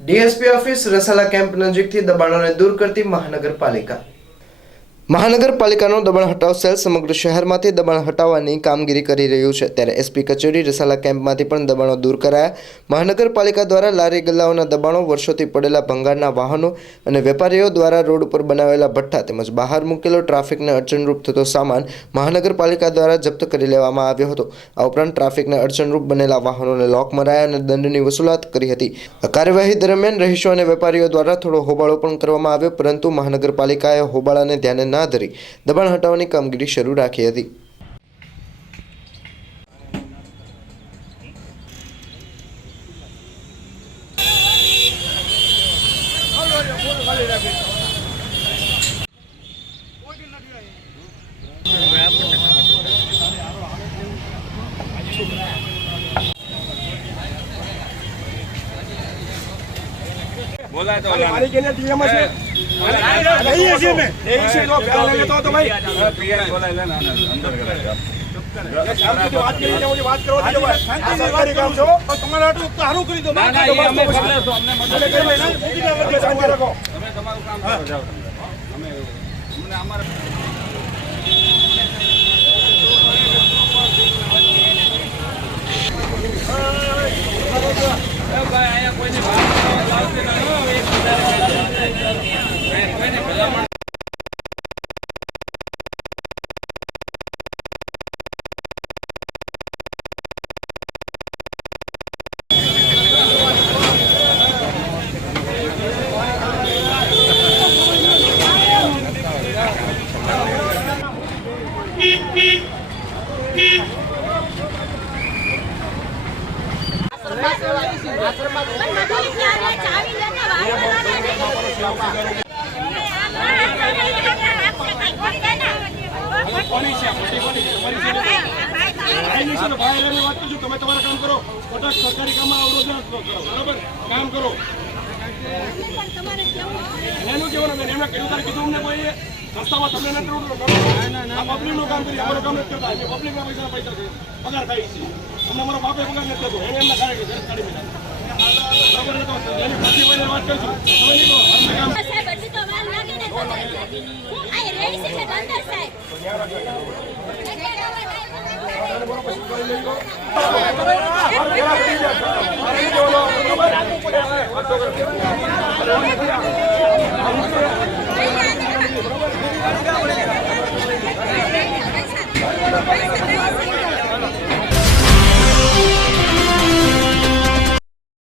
DSP office Rasala camp નજીકથી દબાણોને દૂર કરતી મહાનગરપાલિકા. મહાનગરપાલિકાનો દબાણ હટાવ સેલ સમગ્ર શહેરમાંથી દબાણ હટાવવાની કામગીરી કરી રહ્યું છે. ત્યારે એસપી કચેરી રસાલા કેમ્પમાંથી પણ દબાણો દૂર કરાયા. મહાનગરપાલિકા દ્વારા લારી ગલ્લાઓના દબાણો વર્ષોથી પડેલા ભંગારના વાહનો અને વેપારીઓ દ્વારા રોડ ઉપર બનાવેલા ભઠ્ઠા તેમજ બહાર મૂકેલો ટ્રાફિકને અડચણરૂપ થતો સામાન મહાનગરપાલિકા દ્વારા જપ્ત કરી લેવામાં આવ્યો હતો. આ ઉપરાંત ટ્રાફિકને અડચણરૂપ બનેલા વાહનોને લોક મરાયા અને દંડની વસૂલાત કરી હતી. કાર્યવાહી દરમિયાન રહીશો અને વેપારીઓ દ્વારા થોડો હોબાળો પણ કરવામાં આવ્યો, પરંતુ મહાનગરપાલિકાએ હોબાળાને ધ્યાને ના ધરી. દબાણ હટાવવાની કામગીરી શરૂ રાખી હતી. બોલાય તો મારી કેને ટીએમ છે લઈએ છીએ ને એ છે તો પેલા લઈ લેતો હતો ભાઈ. પીઆઈ બોલાય લે ના, ના, અંદર કરે. શાંતિથી કોની છે મોટી કોની છે તમારી છે વાત તમે તમારું કામ કરો ખોટા સરકારી કામમાં અવરોધ ના કરો કામ કરો એનું કેવું એમને કહ્યું તારે કીધું અમને કોઈ રસ્તામાં તમને નથી ઉડતો પબ્લિકનું કામ કરી અમારું કામ નથી કરતા અમે પબ્લિકના પૈસા પૈસા છે. પગાર ખાઈ છે. અમને અમારો બાપે પગાર નથી થતો એને એમને ખાય છે કાઢી મેળા બરાબર છે એની પછી કોઈને વાત કરશું તમે નીકળો અમને કામ સાહેબ હજી તો